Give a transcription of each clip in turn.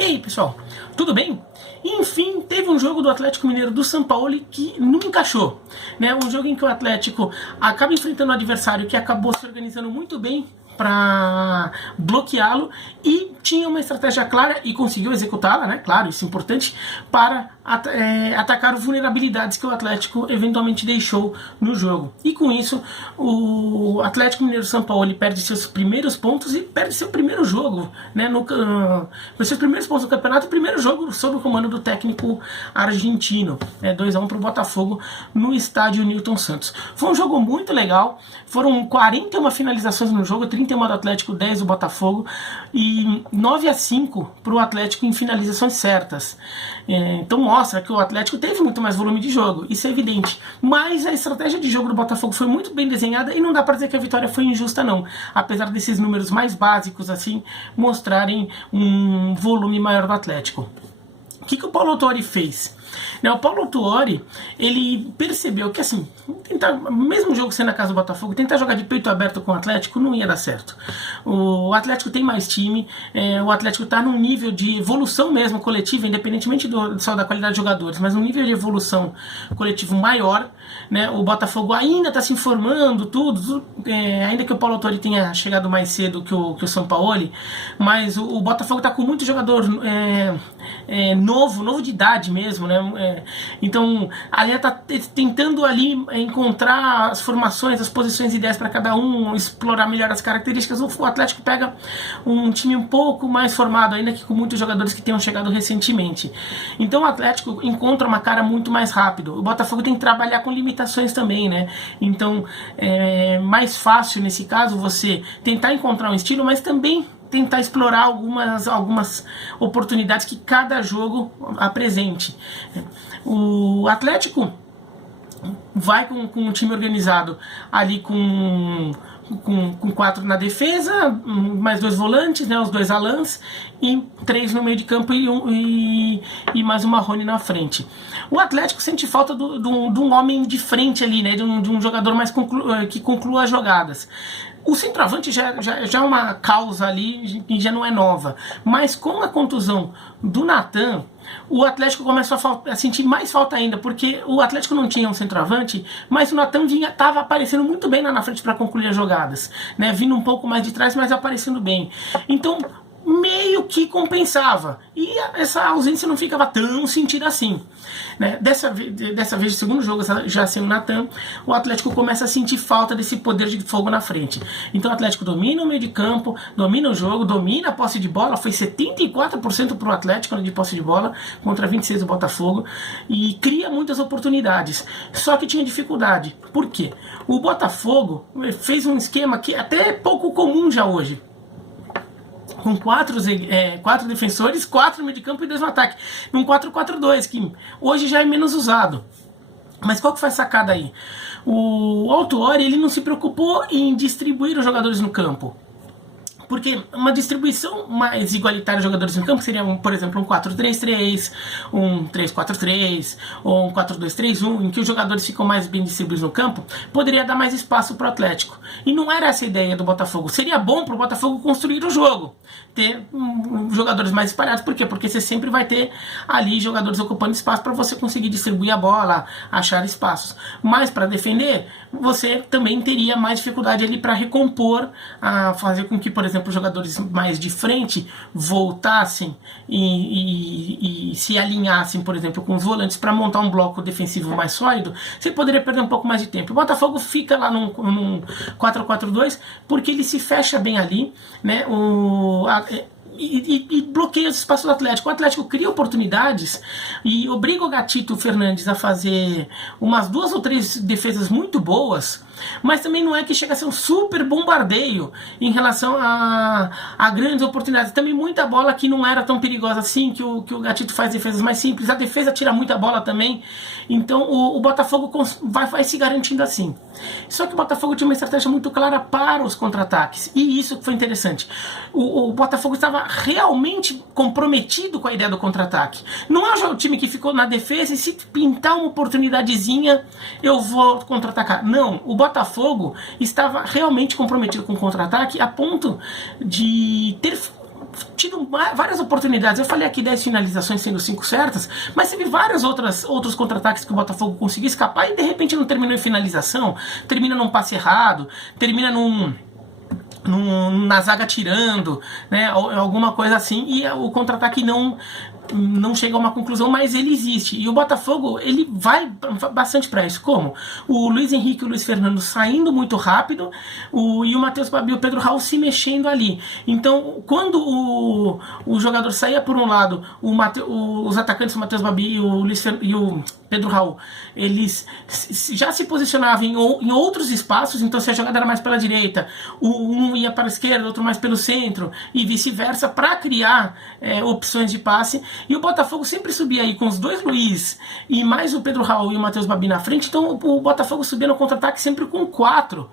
E aí, pessoal, tudo bem? Enfim, teve um jogo do Atlético Mineiro do São Paulo que não encaixou, né? Um jogo em que o Atlético acaba enfrentando um adversário que acabou se organizando muito bem para bloqueá-lo e tinha uma estratégia clara e conseguiu executá-la, né? Claro, isso é importante, para atacar vulnerabilidades que o Atlético eventualmente deixou no jogo. E com isso, o Atlético Mineiro São Paulo perde seus primeiros pontos e perde seu primeiro jogo, né? Os seus primeiros pontos do campeonato, o primeiro jogo sob o comando do técnico argentino, 2-1 para o Botafogo no estádio Newton Santos. Foi um jogo muito legal, foram 41 finalizações no jogo, 31 do Atlético, 10 do Botafogo e 9-5 para o Atlético em finalizações certas. Então mostra que o Atlético teve muito mais volume de jogo, isso é evidente. Mas a estratégia de jogo do Botafogo foi muito bem desenhada e não dá para dizer que a vitória foi injusta não, apesar desses números mais básicos assim mostrarem um volume maior do Atlético. O que o Paulo Autuori fez? O Paulo Autuori, ele percebeu que assim, mesmo o jogo sendo na casa do Botafogo, tentar jogar de peito aberto com o Atlético não ia dar certo. O Atlético tem mais time, o Atlético está num nível de evolução mesmo coletiva, independentemente só da qualidade de jogadores, mas um nível de evolução coletivo maior, né? O Botafogo ainda está se informando, tudo, ainda que o Paulo Autuori tenha chegado mais cedo que o São Paulo, mas o Botafogo está com muito jogador novo de idade mesmo, né? Então a linha está tentando ali encontrar as formações, as posições ideais para cada um, explorar melhor as características. O Atlético pega um time um pouco mais formado, ainda que com muitos jogadores que tenham chegado recentemente. Então o Atlético encontra uma cara muito mais rápido. O Botafogo tem que trabalhar com limitações também, né? Então é mais fácil nesse caso você tentar encontrar um estilo, mas também tentar explorar algumas oportunidades que cada jogo apresente. O Atlético vai com um time organizado ali com 4 na defesa, mais 2 volantes, né, os 2 Alans, e 3 no meio de campo e mais uma Marrone na frente. O Atlético sente falta de um homem de frente ali, né, de um jogador mais que conclua as jogadas. O centroavante já é uma causa ali que já não é nova, mas com a contusão do Natan, o Atlético começou a sentir mais falta ainda, porque o Atlético não tinha um centroavante, mas o Natan estava aparecendo muito bem lá na frente para concluir as jogadas, né? Vindo um pouco mais de trás, mas aparecendo bem. Então meio que compensava, e essa ausência não ficava tão sentida assim, né? Dessa vez, no segundo jogo, já sem o Natan, o Atlético começa a sentir falta desse poder de fogo na frente. Então o Atlético domina o meio de campo, domina o jogo, domina a posse de bola, foi 74% para o Atlético de posse de bola, contra 26% do Botafogo, e cria muitas oportunidades, só que tinha dificuldade. Por quê? O Botafogo fez um esquema que até é pouco comum já hoje, com 4 defensores, 4 no meio de campo e 2 no ataque. Num 4-4-2, que hoje já é menos usado. Mas qual que foi a sacada aí? O Autuori, ele não se preocupou em distribuir os jogadores no campo. Porque uma distribuição mais igualitária de jogadores no campo seria, por exemplo, um 4-3-3, um 3-4-3, ou um 4-2-3-1, em que os jogadores ficam mais bem distribuídos no campo, poderia dar mais espaço para o Atlético. E não era essa a ideia do Botafogo. Seria bom para o Botafogo construir o jogo, ter jogadores mais espalhados. Por quê? Porque você sempre vai ter ali jogadores ocupando espaço para você conseguir distribuir a bola, achar espaços. Mas para defender, você também teria mais dificuldade ali para recompor, fazer com que, por exemplo, os jogadores mais de frente voltassem e se alinhassem, por exemplo, com os volantes para montar um bloco defensivo mais sólido. Você poderia perder um pouco mais de tempo. O Botafogo fica lá num 4-4-2 porque ele se fecha bem ali, né? E bloqueia os espaços do Atlético. O Atlético cria oportunidades e obriga o Gatito Fernandes a fazer umas 2 ou 3 defesas muito boas, mas também não é que chega a ser um super bombardeio em relação a grandes oportunidades. Também muita bola que não era tão perigosa assim, que o Gatito faz defesas mais simples. A defesa tira muita bola também. Então o Botafogo vai se garantindo assim. Só que o Botafogo tinha uma estratégia muito clara para os contra-ataques, e isso foi interessante. O Botafogo estava realmente comprometido com a ideia do contra-ataque. Não é o time que ficou na defesa e se pintar uma oportunidadezinha eu vou contra-atacar. Não, o Botafogo estava realmente comprometido com o contra-ataque a ponto de ter tido várias oportunidades. Eu falei aqui 10 finalizações sendo 5 certas, mas teve vários outros contra-ataques que o Botafogo conseguiu escapar e de repente não terminou em finalização, termina num passe errado, termina na zaga tirando, né, alguma coisa assim, e o contra-ataque não chega a uma conclusão, mas ele existe. E o Botafogo, ele vai bastante para isso. Como? O Luiz Henrique e o Luiz Fernando saindo muito rápido, e o Matheus Babi e o Pedro Raul se mexendo ali. Então, quando o jogador saía por um lado, os atacantes, o Matheus Babi e o Pedro Raul, eles já se posicionavam em outros espaços. Então, se a jogada era mais pela direita, um ia para a esquerda, outro mais pelo centro, e vice-versa, para criar opções de passe. E o Botafogo sempre subia aí com os dois Luiz e mais o Pedro Raul e o Matheus Babi na frente. Então o Botafogo subia no contra-ataque sempre com 4.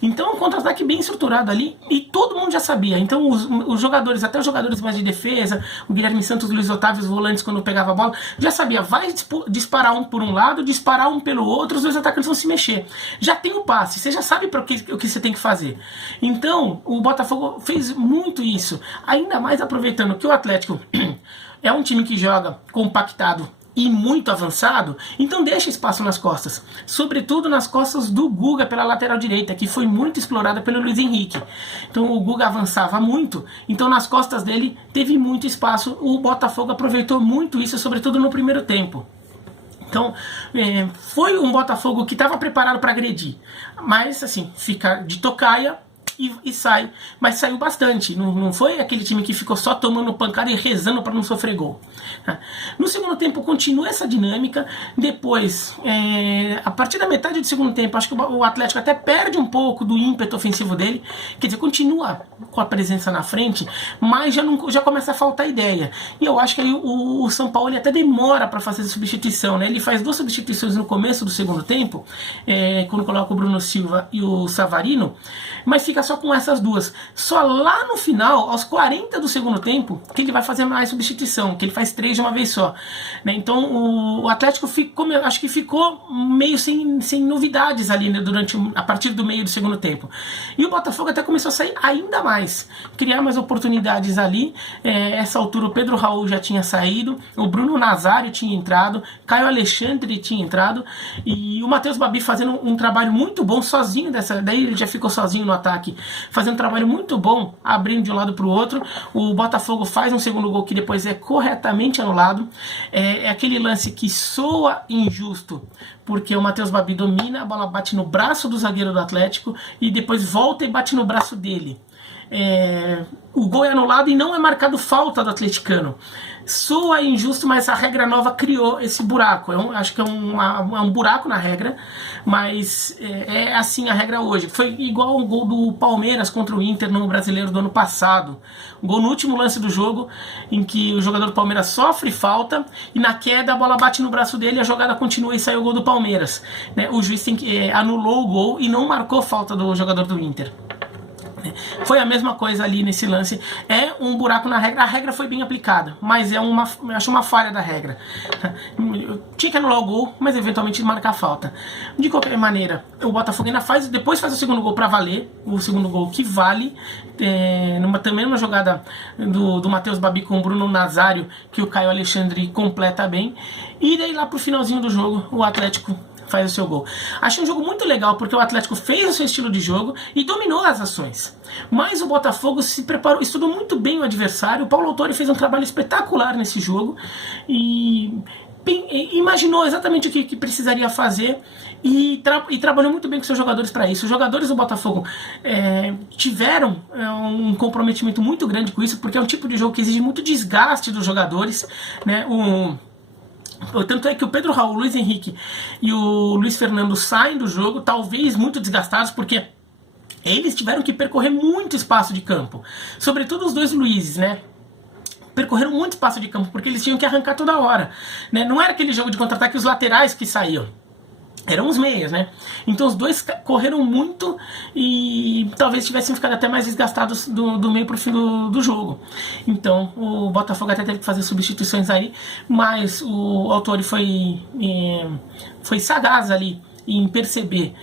Então um contra-ataque bem estruturado ali e todo mundo já sabia. Então os jogadores, até os jogadores mais de defesa, o Guilherme Santos, o Luiz Otávio, os volantes quando pegava a bola, já sabia, vai disparar um por um lado, disparar um pelo outro, os dois atacantes vão se mexer. Já tem o passe, você já sabe o que você tem que fazer. Então o Botafogo fez muito isso, ainda mais aproveitando que o Atlético é um time que joga compactado e muito avançado, então deixa espaço nas costas, sobretudo nas costas do Guga pela lateral direita, que foi muito explorada pelo Luiz Henrique. Então o Guga avançava muito, então nas costas dele teve muito espaço. O Botafogo aproveitou muito isso, sobretudo no primeiro tempo. Então, foi um Botafogo que estava preparado para agredir, mas assim, fica de tocaia e sai, mas saiu bastante. Não foi aquele time que ficou só tomando pancada e rezando para não sofrer gol. No segundo tempo continua essa dinâmica. Depois, a partir da metade do segundo tempo, acho que o Atlético até perde um pouco do ímpeto ofensivo dele, quer dizer, continua com a presença na frente, mas já começa a faltar ideia. E eu acho que aí o São Paulo até demora para fazer a substituição, né? Ele faz 2 substituições no começo do segundo tempo, quando coloca o Bruno Silva e o Savarino, mas fica só com essas 2. Só lá no final, aos 40 do segundo tempo, que ele vai fazer mais substituição, que ele faz 3 de uma vez só, né? Então o Atlético acho que ficou meio sem novidades ali, né, a partir do meio do segundo tempo. E o Botafogo até começou a sair ainda mais, criar mais oportunidades ali. Essa altura o Pedro Raul já tinha saído, o Bruno Nazário tinha entrado, Caio Alexandre tinha entrado, e o Matheus Babi fazendo um trabalho muito bom sozinho daí ele já ficou sozinho no ataque, fazendo um trabalho muito bom, abrindo de um lado para o outro. O Botafogo faz um segundo gol que depois é corretamente anulado. É aquele lance que soa injusto, porque o Matheus Babi domina, a bola bate no braço do zagueiro do Atlético e depois volta e bate no braço dele. O gol é anulado e não é marcado falta do atleticano. Soa injusto, mas a regra nova criou esse buraco. Acho que é um buraco na regra, mas é assim a regra hoje. Foi igual o gol do Palmeiras contra o Inter no Brasileiro do ano passado. Um gol no último lance do jogo, em que o jogador do Palmeiras sofre falta e na queda a bola bate no braço dele, a jogada continua e sai o gol do Palmeiras. O juiz anulou o gol e não marcou falta do jogador do Inter. Foi a mesma coisa ali nesse lance. É um buraco na regra. A regra foi bem aplicada, mas eu acho uma falha da regra. Tinha que anular o gol, mas eventualmente marcar a falta. De qualquer maneira, o Botafogo ainda depois faz o segundo gol para valer. O segundo gol que vale, também numa jogada do Matheus Babi com o Bruno Nazário, que o Caio Alexandre completa bem. E daí lá pro finalzinho do jogo, o Atlético faz o seu gol. Achei um jogo muito legal, porque o Atlético fez o seu estilo de jogo e dominou as ações. Mas o Botafogo se preparou, estudou muito bem o adversário. O Paulo Autori fez um trabalho espetacular nesse jogo e imaginou exatamente o que precisaria fazer e trabalhou muito bem com seus jogadores para isso. Os jogadores do Botafogo tiveram um comprometimento muito grande com isso, porque é um tipo de jogo que exige muito desgaste dos jogadores, né? Tanto é que o Pedro Raul, o Luiz Henrique e o Luiz Fernando saem do jogo, talvez muito desgastados, porque eles tiveram que percorrer muito espaço de campo. Sobretudo os dois Luizes, né? Percorreram muito espaço de campo, porque eles tinham que arrancar toda hora, né? Não era aquele jogo de contra-ataque os laterais que saíam, eram os meias, né? Então os dois correram muito e talvez tivessem ficado até mais desgastados do meio pro fim do jogo. Então o Botafogo até teve que fazer substituições aí, mas o Autori foi sagaz ali em perceber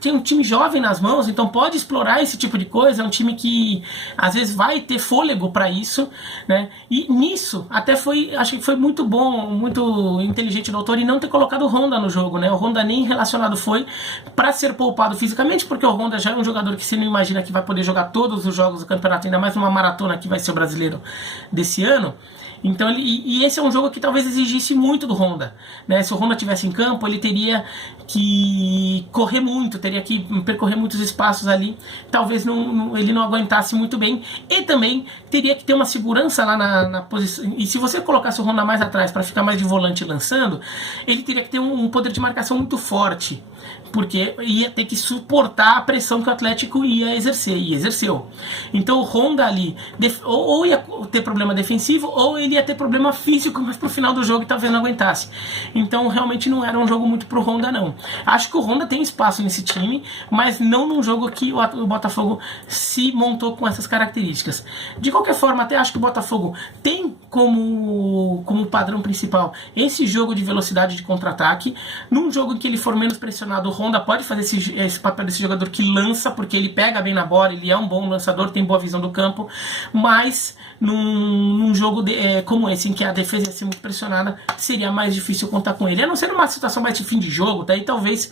tem um time jovem nas mãos, então pode explorar esse tipo de coisa, é um time que às vezes vai ter fôlego para isso, né? E nisso até acho que foi muito bom, muito inteligente do autor em não ter colocado o Honda no jogo, né? O Honda nem relacionado foi para ser poupado fisicamente, porque o Honda já é um jogador que você não imagina que vai poder jogar todos os jogos do campeonato, ainda mais numa maratona que vai ser o brasileiro desse ano. Então e esse é um jogo que talvez exigisse muito do Honda, né? Se o Honda tivesse em campo, ele teria que correr muito, teria que percorrer muitos espaços ali, talvez ele não aguentasse muito bem, e também teria que ter uma segurança lá na posição. E se você colocasse o Honda mais atrás para ficar mais de volante lançando, ele teria que ter um poder de marcação muito forte, porque ia ter que suportar a pressão que o Atlético ia exercer, e exerceu. Então o Honda ali ou ia ter problema defensivo, ou ele ia ter problema físico, mas pro final do jogo talvez não aguentasse. Então realmente não era um jogo muito pro Honda, não. Acho que o Honda tem espaço nesse time, mas não num jogo que o Botafogo se montou com essas características. De qualquer forma, até acho que o Botafogo tem como padrão principal esse jogo de velocidade de contra-ataque. Num jogo em que ele for menos pressionado, o Honda pode fazer esse papel desse jogador que lança, porque ele pega bem na bola, ele é um bom lançador, tem boa visão do campo, mas num jogo como esse, em que a defesa ia ser muito pressionada, seria mais difícil contar com ele. A não ser numa situação mais de fim de jogo, daí talvez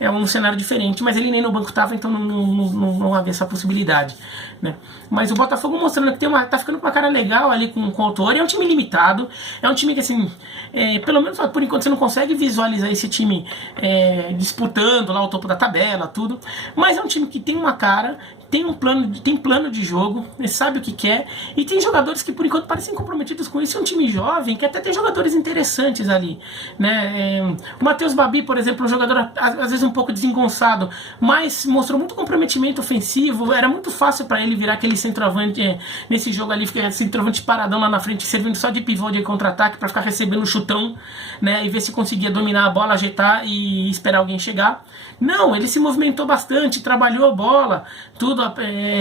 é um cenário diferente, mas ele nem no banco estava, então não havia essa possibilidade, né? Mas o Botafogo mostrando que tá ficando com uma cara legal ali com o autor, é um time limitado, é um time que assim, pelo menos por enquanto você não consegue visualizar esse time disputando lá o topo da tabela, tudo, mas é um time que tem uma cara, tem plano de jogo, sabe o que quer, e tem jogadores que por enquanto parecem comprometidos com isso. É um time jovem que até tem jogadores interessantes ali, né? O Matheus Babi, por exemplo, um jogador às vezes um pouco desengonçado, mas mostrou muito comprometimento ofensivo. Era muito fácil para ele virar aquele centroavante nesse jogo ali, centroavante paradão lá na frente, servindo só de pivô de contra-ataque para ficar recebendo chutão, né? E ver se conseguia dominar a bola, ajeitar e esperar alguém chegar. Não, ele se movimentou bastante, trabalhou a bola, tudo,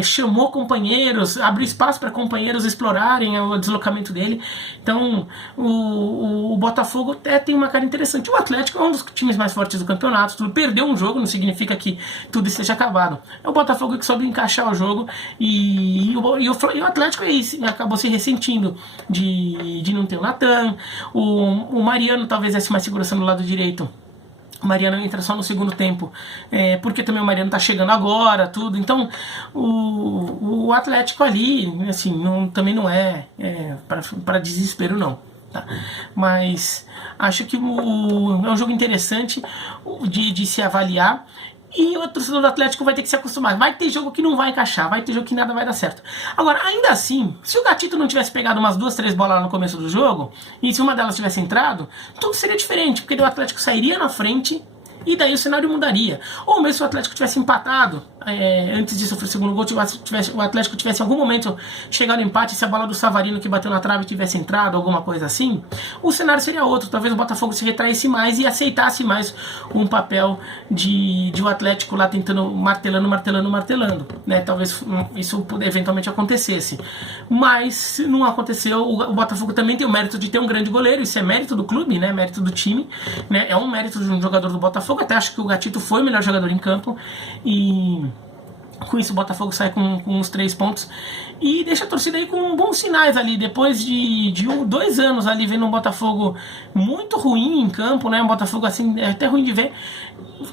chamou companheiros, abriu espaço para companheiros explorarem o deslocamento dele. Então o Botafogo até tem uma cara interessante. O Atlético é um dos times mais fortes do campeonato, tudo. Perdeu um jogo não significa que tudo esteja acabado. É o Botafogo que soube encaixar o jogo, e o Atlético acabou se ressentindo de não ter o Natan. O Mariano talvez desse mais segurança no lado direito. O Mariano entra só no segundo tempo, porque também o Mariano tá chegando agora, tudo. Então o Atlético ali, assim, também não é para desespero, não. Tá? Mas acho que é um jogo interessante de se avaliar. E o torcedor do Atlético vai ter que se acostumar. Vai ter jogo que não vai encaixar, vai ter jogo que nada vai dar certo. Agora, ainda assim, se o Gatito não tivesse pegado umas 2, 3 bolas lá no começo do jogo, e se uma delas tivesse entrado, tudo seria diferente, porque o Atlético sairia na frente e daí o cenário mudaria. Ou mesmo se o Atlético tivesse empatado, antes de sofrer o segundo gol, o Atlético tivesse em algum momento chegado ao empate, se a bola do Savarino que bateu na trave tivesse entrado, alguma coisa assim, o cenário seria outro. Talvez o Botafogo se retraísse mais e aceitasse mais um papel de o Atlético lá tentando, martelando, né? Talvez isso eventualmente acontecesse. Mas não aconteceu. O Botafogo também tem o mérito de ter um grande goleiro, isso é mérito do clube, né? Mérito do time, né? É um mérito de um jogador do Botafogo. Até acho que o Gatito foi o melhor jogador em campo, e com isso o Botafogo sai com uns 3 pontos e deixa a torcida aí com bons sinais ali, depois de 2 anos ali vendo um Botafogo muito ruim em campo, né? Um Botafogo assim, é até ruim de ver.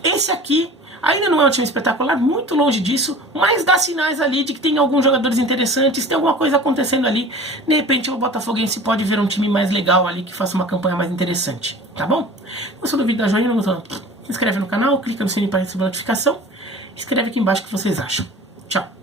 Esse aqui ainda não é um time espetacular, muito longe disso, mas dá sinais ali de que tem alguns jogadores interessantes, tem alguma coisa acontecendo ali. De repente o Botafoguense pode ver um time mais legal ali, que faça uma campanha mais interessante, tá bom? Gostou do vídeo da joinha? Não gostou? Se inscreve no canal, clica no sininho para receber notificação. Escreve aqui embaixo o que vocês acham. Tchau!